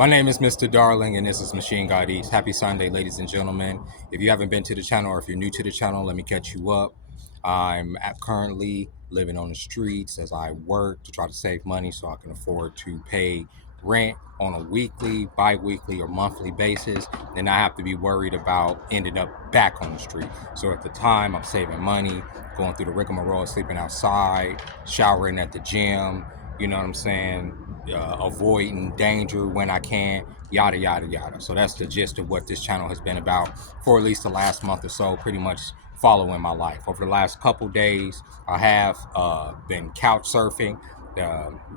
My name is Mr. Darling, and this is Machine God Eats. Happy Sunday, ladies and gentlemen. If you haven't been to the channel, or if you're new to the channel, let me catch you up. Currently living on the streets as I work to try to save money so I can afford to pay rent on a weekly, bi-weekly, or monthly basis. And I have to be worried about ending up back on the street. So at the time, I'm saving money, going through the rigmarole, sleeping outside, showering at the gym, you know what I'm saying? Avoiding danger when I can, yada, yada, yada. So that's the gist of what this channel has been about for at least the last month or so, pretty much following my life. Over the last couple days, I have been couch surfing.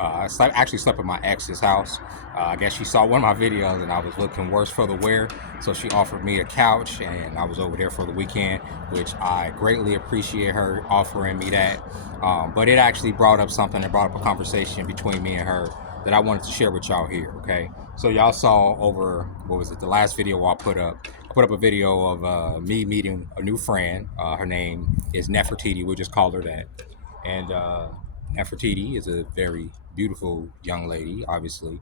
Actually slept at my ex's house. I guess she saw one of my videos and I was looking worse for the wear. So she offered me a couch and I was over there for the weekend, which I greatly appreciate her offering me that. But it actually brought up something. It brought up a conversation between me and her that I wanted to share with y'all here, okay? So y'all saw over, what was it, the last video I put up a video of me meeting a new friend. Her name is Nefertiti. We'll just call her that. And Nefertiti is a very beautiful young lady, obviously,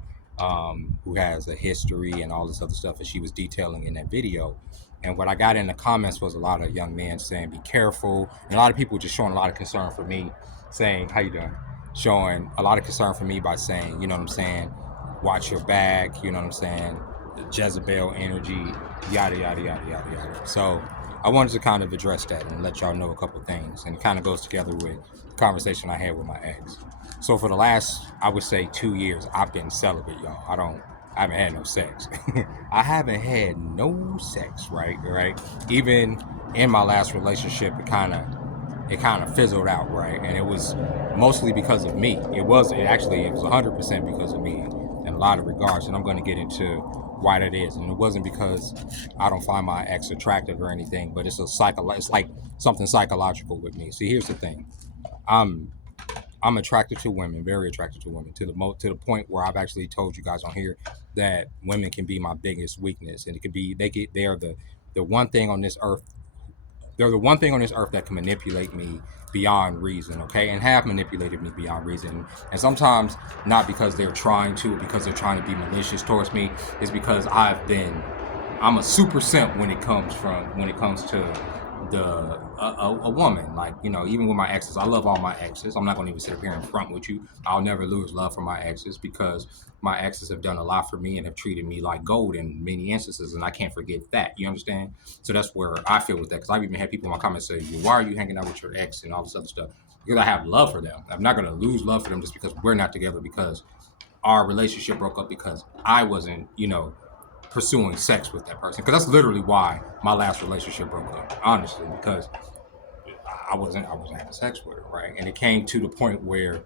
who has a history and all this other stuff that she was detailing in that video. And what I got in the comments was a lot of young men saying, be careful. And a lot of people just showing a lot of concern for me, saying, how you doing? Showing a lot of concern for me by saying, you know what I'm saying, watch your back, you know what I'm saying, the Jezebel energy, yada, yada, yada, yada, yada. So I wanted to kind of address that and let y'all know a couple things. And it kind of goes together with the conversation I had with my ex. So for the last, I would say 2 years, I've been celibate, y'all. I haven't had no sex. I haven't had no sex, right? Even in my last relationship, it kind of fizzled out, right? And it was mostly because of me. It was 100% because of me in a lot of regards. And I'm going to get into why that is. And it wasn't because I don't find my ex attractive or anything, but it's like something psychological with me. See, here's the thing. I'm attracted to women, very attracted to women, to the point where I've actually told you guys on here that women can be my biggest weakness, and they are the one thing on this earth. They're the one thing on this earth that can manipulate me beyond reason, okay, and have manipulated me beyond reason. And sometimes not because they're trying to, because they're trying to be malicious towards me. It's because I'm a super simp when it comes to a woman. Like, you know, even with my exes, I love all my exes. I'm not going to even sit up here in front with you. I'll never lose love for my exes because my exes have done a lot for me and have treated me like gold in many instances, and I can't forget that. You understand? So that's where I feel with that, because I've even had people in my comments say, why are you hanging out with your ex and all this other stuff? Because I have love for them. I'm not going to lose love for them just because we're not together, because our relationship broke up because I wasn't, pursuing sex with that person. Because that's literally why my last relationship broke up, honestly, because I wasn't having sex with her, right? And it came to the point where,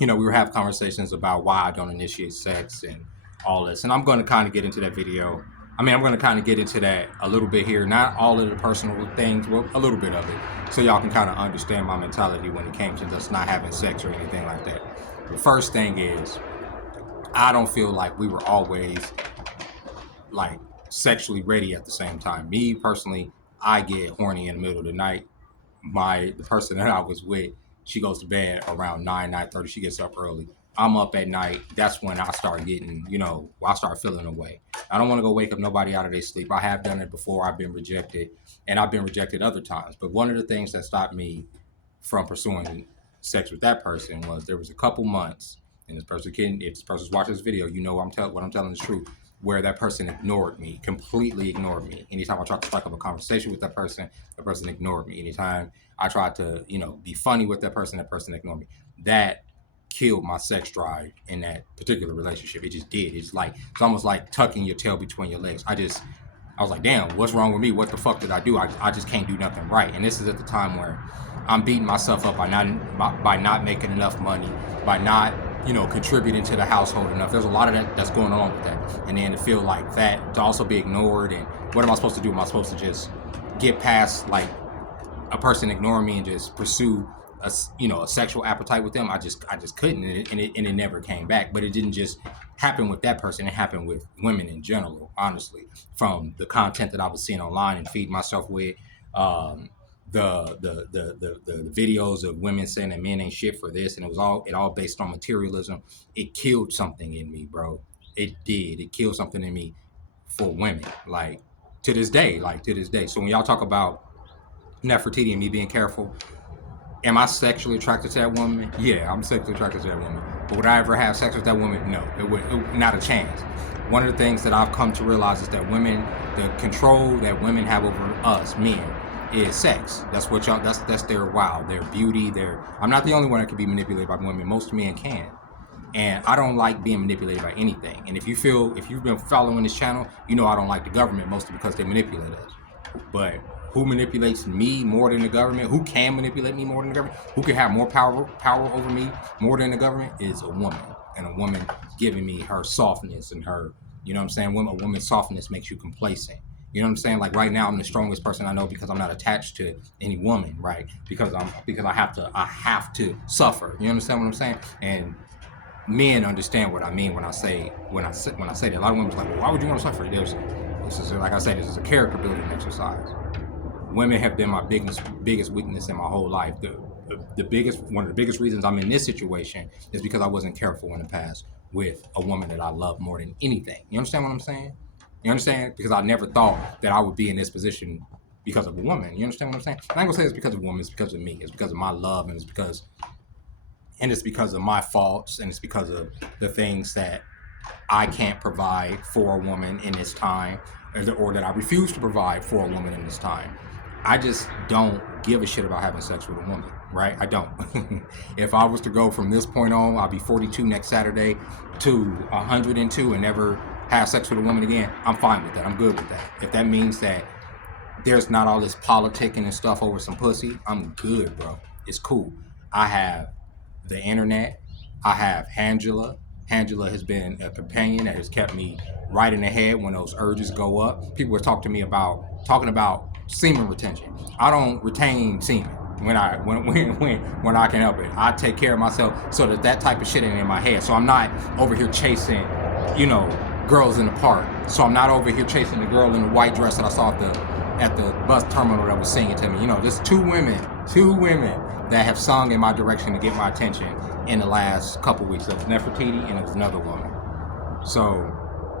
we were having conversations about why I don't initiate sex and all this. And I'm going to kind of get into that video. I'm going to kind of get into that a little bit here. Not all of the personal things, well, a little bit of it. So y'all can kind of understand my mentality when it came to just not having sex or anything like that. The first thing is, I don't feel like we were always like sexually ready at the same time. Me personally, I get horny in the middle of the night. The person that I was with, she goes to bed around 9:30. She gets up early. I'm up at night. That's when I start getting, I start feeling away. I don't want to go wake up nobody out of their sleep. I have done it before. I've been rejected, and I've been rejected other times. But one of the things that stopped me from pursuing sex with that person was there was a couple months, and if this person's watching this video, what I'm telling is true, where that person ignored me, completely ignored me. Anytime I tried to strike up a conversation with that person ignored me. Anytime I tried to, be funny with that person ignored me. That killed my sex drive in that particular relationship. It just did. It's almost like tucking your tail between your legs. I was like, damn, what's wrong with me? What the fuck did I do? I just can't do nothing right. And this is at the time where I'm beating myself up by not making enough money, by not, contributing to the household enough. There's a lot of that's going along with that. And then to feel like that, to also be ignored, and what am I supposed to do? Am I supposed to just get past like a person ignoring me and just pursue a sexual appetite with them? I just couldn't, and it never came back. But it didn't just happen with that person. It happened with women in general, honestly, from the content that I was seeing online and feeding myself with. The videos of women saying that men ain't shit for this, and it all based on materialism. It killed something in me, bro. it killed something in me for women, like to this day, So when y'all talk about Nefertiti and me being careful, am I sexually attracted to that woman? Yeah, I'm sexually attracted to that woman. But would I ever have sex with that woman? No, not a chance. One of the things that I've come to realize is that women, the control that women have over us men, is sex. That's what y'all. That's their wow, their beauty. I'm not the only one that can be manipulated by women. Most men can. And I don't like being manipulated by anything. And if you've been following this channel, you know I don't like the government, mostly because they manipulate us. But who manipulates me more than the government? Who can manipulate me more than the government? Who can have more power over me more than the government? Is a woman. And a woman giving me her softness and her, you know what I'm saying? A woman's softness makes you complacent. You know what I'm saying? Like right now, I'm the strongest person I know because I'm not attached to any woman, right? Because I have to suffer. You understand what I'm saying? And men understand what I mean when I say that. A lot of women's like, well, why would you want to suffer? This is like I said, this is a character building exercise. Women have been my biggest weakness in my whole life. One of the biggest reasons I'm in this situation is because I wasn't careful in the past with a woman that I love more than anything. You understand what I'm saying? You understand? Because I never thought that I would be in this position because of a woman. You understand what I'm saying? I ain't gonna say it's because of a woman. It's because of me. It's because of my love, and it's because of my faults, and it's because of the things that I can't provide for a woman in this time, or that I refuse to provide for a woman in this time. I just don't give a shit about having sex with a woman, right? I don't. If I was to go from this point on, I'll be 42 next Saturday, to 102 and never have sex with a woman again, I'm fine with that. I'm good with that. If that means that there's not all this politicking and stuff over some pussy, I'm good, bro. It's cool. I have the internet. I have Angela. Angela has been a companion that has kept me right in the head when those urges go up. People were talking about semen retention. I don't retain semen when I can help it. I take care of myself so that type of shit ain't in my head. So I'm not over here chasing, girls in the park. So I'm not over here chasing the girl in the white dress that I saw at the bus terminal that was singing to me. Just two women that have sung in my direction to get my attention in the last couple weeks. That was Nefertiti and it was another woman. So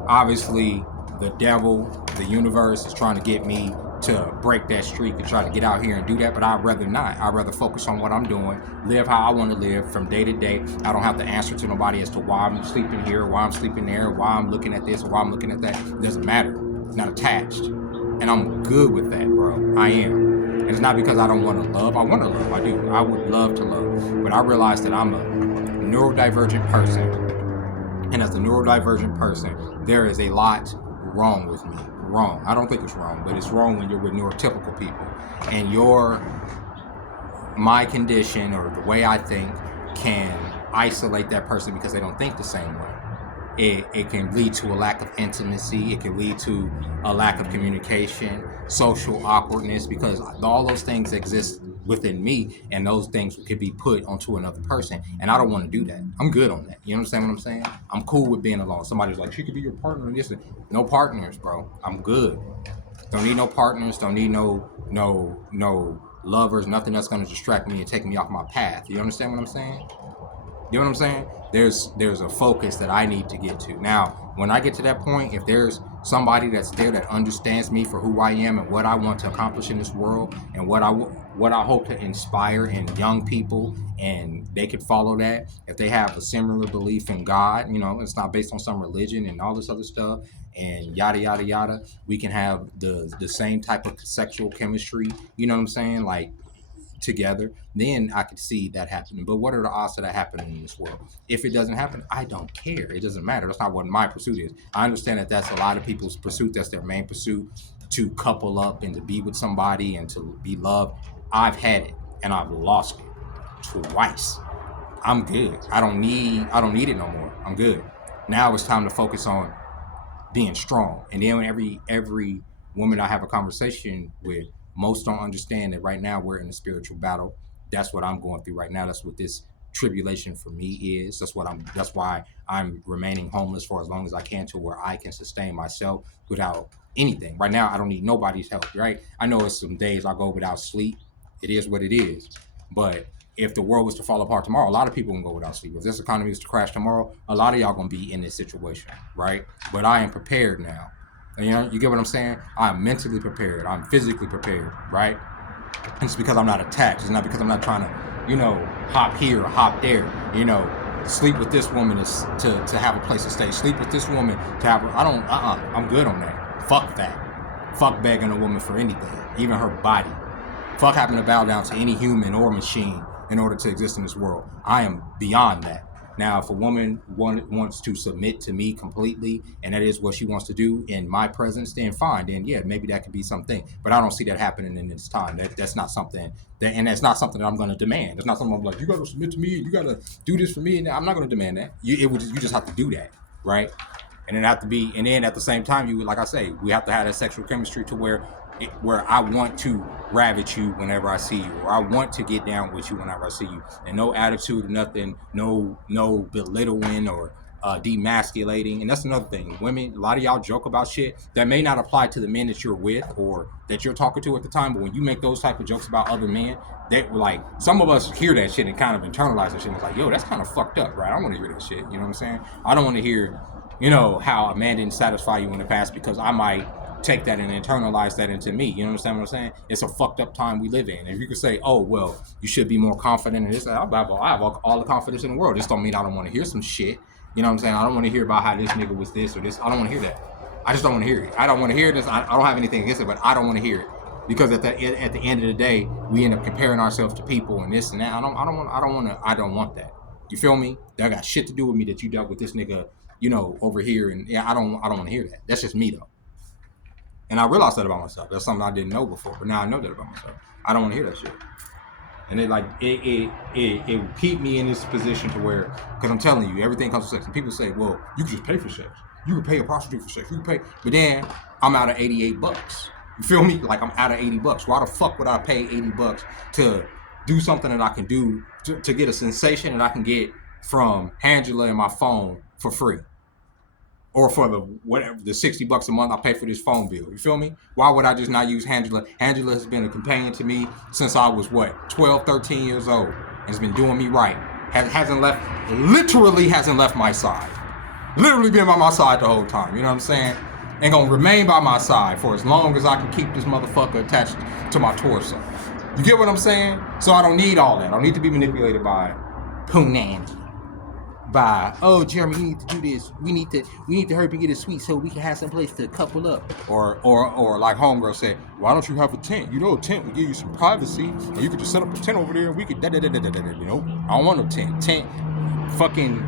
obviously the devil, the universe, is trying to get me to break that streak and try to get out here and do that, but I'd rather not. I'd rather focus on what I'm doing, live how I want to live from day to day. I don't have to answer to nobody as to why I'm sleeping here, why I'm sleeping there, why I'm looking at this, or why I'm looking at that. It doesn't matter. It's not attached. And I'm good with that, bro. I am. And it's not because I don't want to love. I want to love. I do. I would love to love. But I realize that I'm a neurodivergent person. And as a neurodivergent person, there is a lot wrong with me. Wrong. I don't think it's wrong, but it's wrong when you're with neurotypical people. And my condition or the way I think can isolate that person because they don't think the same way. It can lead to a lack of intimacy. It can lead to a lack of communication, social awkwardness, because all those things exist within me, and those things could be put onto another person, and I don't want to do that. I'm good on that. You understand what I'm saying? I'm cool with being alone. Somebody's like, she could be your partner in this. No partners, bro. I'm good. Don't need no partners. Don't need no lovers. Nothing that's gonna distract me and take me off my path. You understand what I'm saying? You know what I'm saying? There's a focus that I need to get to. Now, when I get to that point, if there's somebody that's there that understands me for who I am and what I want to accomplish in this world, and what I hope to inspire in young people, and they could follow that, if they have a similar belief in God, it's not based on some religion and all this other stuff, and yada yada yada, we can have the same type of sexual chemistry. You know what I'm saying? Like, together, then I could see that happening. But what are the odds of that happening in this world? If it doesn't happen, I don't care. It doesn't matter. That's not what my pursuit is. I understand that that's a lot of people's pursuit. That's their main pursuit, to couple up and to be with somebody and to be loved. I've had it and I've lost it twice. I'm good. I don't need it no more. I'm good. Now it's time to focus on being strong. And then every woman I have a conversation with, most don't understand that right now we're in a spiritual battle. That's what I'm going through right now. That's what this tribulation for me is. That's why I'm remaining homeless for as long as I can, to where I can sustain myself without anything. Right now, I don't need nobody's help, right? I know it's some days I go without sleep. It is what it is. But if the world was to fall apart tomorrow, a lot of people can go without sleep. If this economy was to crash tomorrow, a lot of y'all gonna be in this situation, right? But I am prepared now. And, you get what I'm saying? I'm mentally prepared. I'm physically prepared, right? And it's because I'm not attached. It's not because I'm not trying to, hop here or hop there. Sleep with this woman is to have a place to stay. Sleep with this woman to have. I'm good on that. Fuck that. Fuck begging a woman for anything, even her body. Fuck having to bow down to any human or machine in order to exist in this world. I am beyond that. Now, if a woman wants to submit to me completely, and that is what she wants to do in my presence, then fine. Then yeah, maybe that could be something. But I don't see that happening in this time. That's not something and that's not something that I'm going to demand. It's not something I'm like, you got to submit to me, you got to do this for me, and I'm not going to demand that. You just have to do that, right? And it have to be, and then at the same time, like I say, we have to have that sexual chemistry to where I want to grab at you whenever I see you, or I want to get down with you whenever I see you, and no attitude or nothing, no belittling or demasculating. And that's another thing. Women, a lot of y'all joke about shit that may not apply to the men that you're with or that you're talking to at the time, but when you make those type of jokes about other men, that like some of us hear that shit and kind of internalize that shit. And it's like, yo, that's kind of fucked up, right? I don't want to hear that shit. You know what I'm saying? I don't want to hear, how a man didn't satisfy you in the past, because I might take that and internalize that into me. You understand what I'm saying? It's a fucked up time we live in. If you could say, oh, well, you should be more confident in this, I have all the confidence in the world. This don't mean I don't want to hear some shit. You know what I'm saying? I don't want to hear about how this nigga was this or this. I don't want to hear that. I just don't want to hear it. I don't want to hear this. I don't have anything against it, but I don't want to hear it. Because at the end of the day, we end up comparing ourselves to people and this and that. I don't want that. You feel me? That got shit to do with me that you dealt with this nigga, over here. And yeah, I don't want to hear that. That's just me though. And I realized that about myself. That's something I didn't know before, but now I know that about myself. I don't want to hear that shit. And it will keep me in this position to where, because I'm telling you, everything comes to sex. And people say, well, you can just pay for sex. You can pay a prostitute for sex. You can pay. But then I'm out of $88. You feel me? Like I'm out of $80. Why the fuck would I pay $80 to do something that I can do to get a sensation that I can get from Angela and my phone for free? Or for the $60 a month I pay for this phone bill. You feel me? Why would I just not use Angela? Angela has been a companion to me since I was 12, 13 years old, and has been doing me right. Literally hasn't left my side. Literally been by my side the whole time. You know what I'm saying? And gonna remain by my side for as long as I can keep this motherfucker attached to my torso. You get what I'm saying? So I don't need all that. I don't need to be manipulated by Punani. By, oh, Jeremy, you need to do this. We need to hurry up and get it sweet so we can have some place to couple up. Or like homegirl said, why don't you have a tent? A tent will give you some privacy, and you could just set up a tent over there and we could I don't want no tent. Tent fucking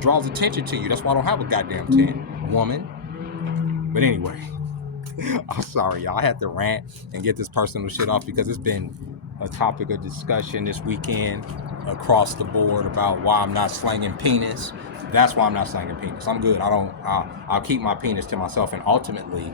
draws attention to you. That's why I don't have a goddamn tent, woman. But anyway, I'm sorry, y'all. I had to rant and get this personal shit off because it's been a topic of discussion this weekend across the board about why I'm not slanging penis. That's why I'm not slanging penis. I'm good. I'll keep my penis to myself. And ultimately,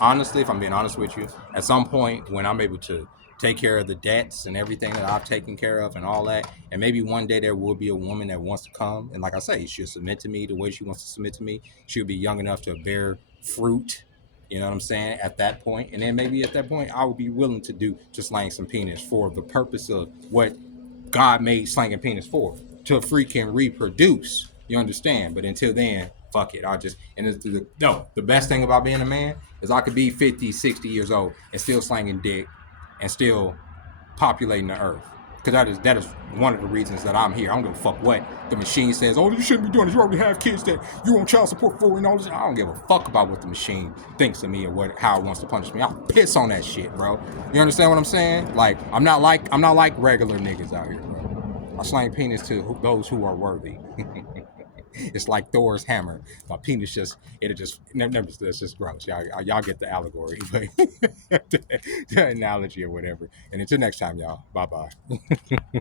honestly, if I'm being honest with you, at some point when I'm able to take care of the debts and everything that I've taken care of and all that, and maybe one day there will be a woman that wants to come, and like I say, she'll submit to me the way she wants to submit to me. She'll be young enough to bear fruit. You know what I'm saying? At that point, and then maybe at that point, I would be willing to slang some penis for the purpose of what God made slanging penis for, to freaking reproduce. You understand? But until then, fuck it. The best thing about being a man is I could be 50, 60 years old and still slanging dick and still populating the earth. Because that is one of the reasons that I'm here. I don't give a fuck what the machine says. Oh, you shouldn't be doing this. You already have kids that you're on child support for and all this. I don't give a fuck about what the machine thinks of me or how it wants to punish me. I'll piss on that shit, bro. You understand what I'm saying? Like, I'm not like regular niggas out here, bro. I slang penis to those who are worthy. It's like Thor's hammer. My penis just it's just gross. Y'all get the allegory, but the analogy or whatever. And until next time, y'all. Bye-bye.